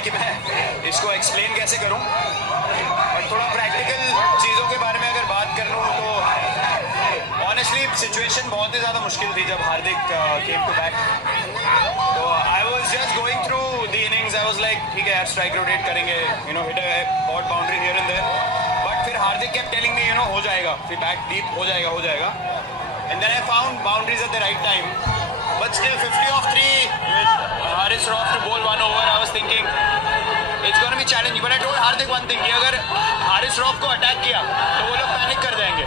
है कि मैं इसको एक्सप्लेन कैसे करूं, और थोड़ा प्रैक्टिकल चीज़ों के बारे में अगर बात कर लूँ तो ऑनेस्टली सिचुएशन बहुत ही ज़्यादा मुश्किल थी जब हार्दिक केम टू बैट। तो I was just going through the innings, I was like ठीक है यार स्ट्राइक रोटेट करेंगे, you know hit a odd boundary here and there, but फिर Hardik kept telling me you know हो जाएगा, फिर बैट डीप हो जाएगा, and then I found boundaries at the right time, but still 50 off 3 with Haris Rauf to bowl 1 over, I was thinking it's going to be challenging, but I told Hardik one thing कि अगर Haris rough को attack किया तो वो लोग panic कर जाएंगे,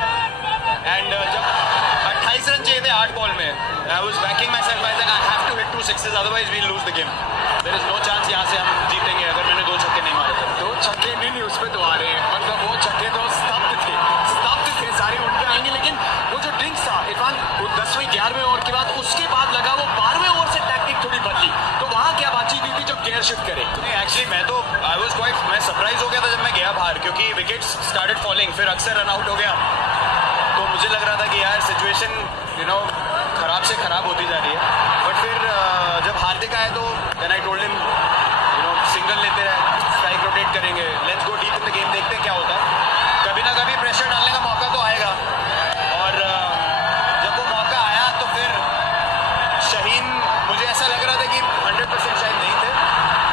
and जब 28 रन चाहिए थे 8 बॉल में, I was backing myself, I said I have to hit 2 sixes otherwise we'll lose the game, there is no chance यहाँ से हम जीतेंगे अगर मैंने 2 छक्के नहीं मारे थे। 2 छक्के नहीं उस पर तो आ रहे हैं, मतलब वो छक्के तो स्तब्ध थे सारे उन पे आएंगे, लेकिन वो जो ड्रिंक्स था इरफान 10वें 11वें ओवर के बाद, उसके बाद लगा वो 12वें ओवर से टैक्टिक थोड़ी बदली, तो वहाँ क्या बातचीत हुई थी जो गेयर शिफ्ट करे? नहीं एक्चुअली मैं सरप्राइज हो गया था जब मैं गया बाहर, क्योंकि विकेट्स स्टार्टेड फॉलिंग, फिर अक्सर रन आउट हो गया, तो मुझे लग रहा था कि यार सिचुएशन यू नो खराब से खराब होती जा रही है, बट फिर जब हार्दिक आए तो then I told him you know single लेते हैं, स्ट्राइक रोटेट करेंगे, let's go deep in the game, देखते हैं क्या होता है, कभी ना कभी प्रेशर डालने का मौका तो आएगा, और जब वो मौका आया तो फिर शाहीन मुझे ऐसा लग रहा था कि 100% शायद नहीं थे,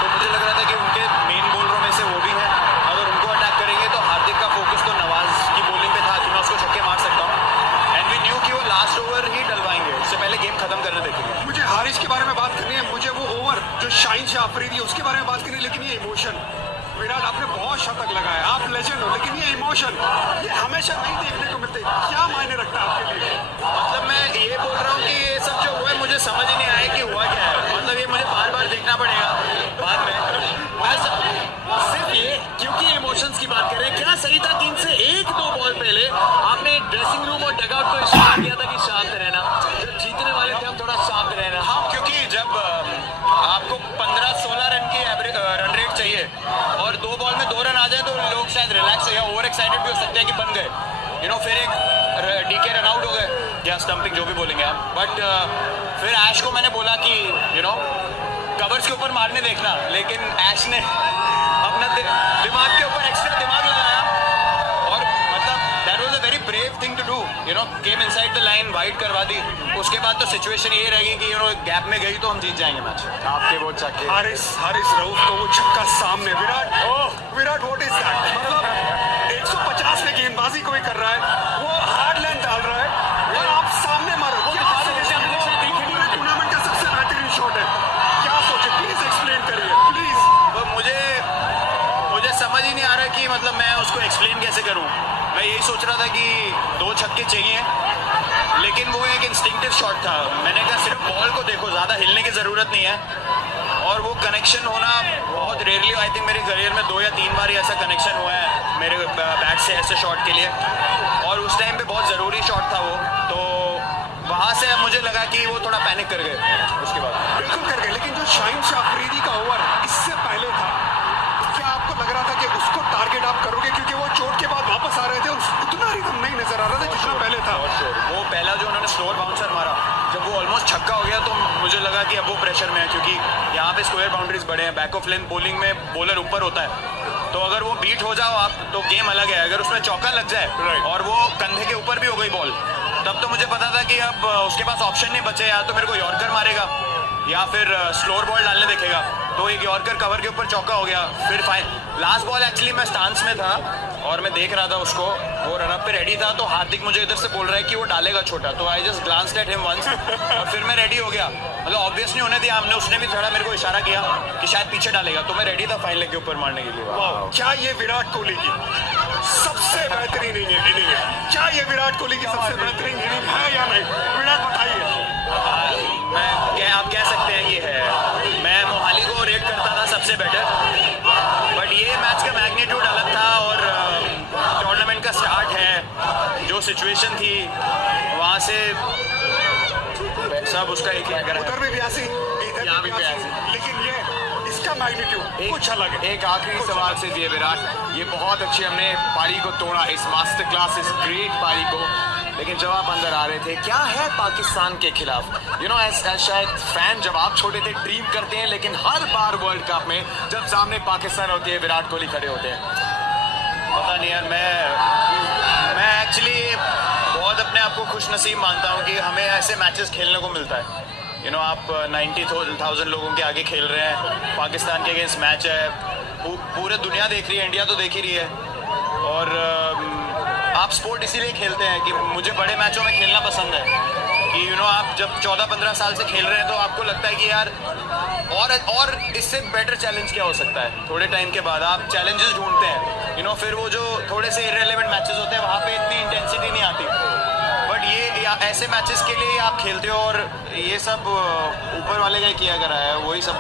तो मुझे लग रहा था कि उनके मेन बॉलरों में से वो भी हैं, अगर उनको अटैक करेंगे तो हार्दिक का फोकस तो नवाज की बॉलिंग पे था कि मैं उसको छक्के मार सकता हूँ, एंड वी न्यू कि वो लास्ट ओवर ही डलवाएंगे, उससे पहले गेम खत्म करने देखेंगे। मुझे हारिस के बारे में बात करनी है, मुझे वो ओवर जो शाहीन शाह अफरीदी है उसके बारे में बात करनी है, लेकिन ये इमोशन, विराट आपने बहुत शतक लगाया, आप लेजेंड हो, लेकिन ये इमोशन ये हमेशा नहीं देखने को मिलते, क्या मायने रखता है आपके लिए? मतलब मैं ये बोल रहा हूँ कि ये सब जो हुआ है मुझे समझ ही नहीं आया कि हुआ क्या है, मतलब ये मुझे बार बार देखना पड़ेगा बाद में, सिर्फ ये क्योंकि इमोशंस की बात कर रहे हैं, क्या सही था कि इनसे 1-2 बॉल पहले आपने ड्रेसिंग रूम और डगआउट को इशारा किया था कि शांत रहना, जब जीतने वाले थे हम थोड़ा शांत रहना? हाँ, क्योंकि जब आपको 15-16 रन की रन रेट चाहिए और 2 बॉल में 2 रन आ जाए तो लोग शायद रिलैक्स हो या ओवर एक्साइटेड भी हो सकते हैं कि बन गए, यू नो फिर एक डीके रन आउट हो गए या स्टंपिंग जो भी बोलेंगे आप, बट फिर ऐश को मैंने बोला कि यू नो कवर्स के ऊपर मारने देखना, लेकिन ऐश ने अपना दिमाग के ऊपर एक्स्ट्रा दिमाग लगाया, और मतलब that was a very brave thing to do, you know came inside the line, wide करवा दी, उसके बाद तो सिचुएशन ये रहेगी कि यू नो गैप में गई तो हम जीत जाएंगे मैच। आपके वो छक्के, हारिस रऊफ को वो छक्का सामने, विराट व्हाट इज दैट, मतलब 150 में गेंदबाजी कोई कर रहा है, वो हार्ड लाइन डाल रहा है और आप सामने मारो, पूरे टूर्नामेंट का सबसे बेहतरीन शॉट है, क्या सोचे, प्लीज एक्सप्लेन करिए प्लीज। तो मुझे समझ ही नहीं आ रहा कि मतलब मैं उसको एक्सप्लेन कैसे करूं, मैं यही सोच रहा था कि 2 छक्के चाहिए, लेकिन वो एक इंस्टिंक्टिव शॉट था, मैंने कहा सिर्फ बॉल को देखो, ज़्यादा हिलने की ज़रूरत नहीं है, और वो कनेक्शन होना बहुत रेयरली, आई थिंक मेरे करियर में 2 या 3 बार ही ऐसा कनेक्शन हुआ है मेरे बैट से ऐसे शॉट के लिए, और उस टाइम पे बहुत ज़रूरी शॉट था वो, तो वहाँ से मुझे लगा कि वो थोड़ा पैनिक कर गए उसके बाद। बिल्कुल कर गए, लेकिन जो शाहीन शाह अफरीदी का ओवर इससे पहले था, क्या आपको लग रहा था कि उसको टारगेट आप करोगे, क्योंकि वो चोट के बाद वापस आ रहे थे, उतना रिदम नहीं नजर आ रहा था जितना पहले था? वो पहला जो उन्होंने स्लोअर बाउंसर मारा, जब वो ऑलमोस्ट छक्का हो गया तो मुझे लगा कि अब वो प्रेशर में है, क्योंकि यहाँ पे स्क्वायर बाउंड्रीज बड़े हैं, बैक ऑफ लेंथ बॉलिंग में बॉलर ऊपर होता है, तो अगर वो बीट हो जाओ आप तो गेम अलग है, अगर उसमें चौका लग जाए और वो कंधे के ऊपर भी हो गई बॉल, तब तो मुझे पता था कि अब उसके पास ऑप्शन नहीं बचे, या तो मेरे को यॉर्कर मारेगा या फिर स्लोअर बॉल डालने देखेगा, तो एक यॉर्कर कवर के ऊपर चौका हो गया, फिर लास्ट बॉल एक्चुअली मैं स्टांस में था और मैं देख रहा था उसको, वो रनअप पे रेडी था, तो हार्दिक मुझे इधर से बोल रहा है कि वो डालेगा छोटा, तो I just glanced at him once, और फिर मैं रेडी हो गया, मतलब ऑब्वियस नहीं होने दिया हमने, उसने भी थोड़ा मेरे को इशारा किया कि शायद पीछे डालेगा, तो मैं रेडी था फाइन लेग के ऊपर मारने के लिए। क्या ये विराट कोहली की सबसे बेहतरीन इनिंग है? क्या ये विराट कोहली की सबसे बेहतरीन इनिंग है या नहीं? विराट बताइए। आप कह सकते हैं ये है, मैं मोहाली को रेट करता था सबसे बेटर, बट ये मैच का मैग्नीट्यूड अलग था, और टूर्नामेंट का स्टार्ट है, जो सिचुएशन थी वहाँ से सब उसका एक उधर भी बयासी, यहाँ भी 82, लेकिन ये इसका मैग्नीट्यूड कुछ अलग है। एक आखिरी सवाल से दिए विराट, ये बहुत अच्छे हमने पारी को तोड़ा, इस मास्टर क्लास, इस ग्रेट पारी को, लेकिन जब आप अंदर आ रहे थे, क्या है पाकिस्तान के खिलाफ, यू नो, शायद फैन जब आप छोटे थे ड्रीम करते हैं, लेकिन हर बार वर्ल्ड कप में जब सामने पाकिस्तान होती है विराट कोहली खड़े होते हैं। पता नहीं यार, मैं एक्चुअली बहुत अपने आप को खुश नसीब मानता हूँ कि हमें ऐसे मैचेस खेलने को मिलता है। यू नो, आप 90,000 लोगों के आगे खेल रहे हैं, पाकिस्तान के अगेंस्ट मैच है, पूरे दुनिया देख रही है, इंडिया तो देख ही रही है। और आप स्पोर्ट इसीलिए खेलते हैं कि मुझे बड़े मैचों में खेलना पसंद है कि यू नो, आप जब 14-15 साल से खेल रहे हैं तो आपको लगता है कि यार और इससे बेटर चैलेंज क्या हो सकता है। थोड़े टाइम के बाद आप चैलेंजेस ढूंढते हैं, यू नो, फिर वो जो थोड़े से इररिलेवेंट मैचेस होते हैं वहाँ पे इतनी इंटेंसिटी नहीं आती, बट ये ऐसे मैचेस के लिए आप खेलते हो और ये सब ऊपर वाले ने किया करा है, वही सबको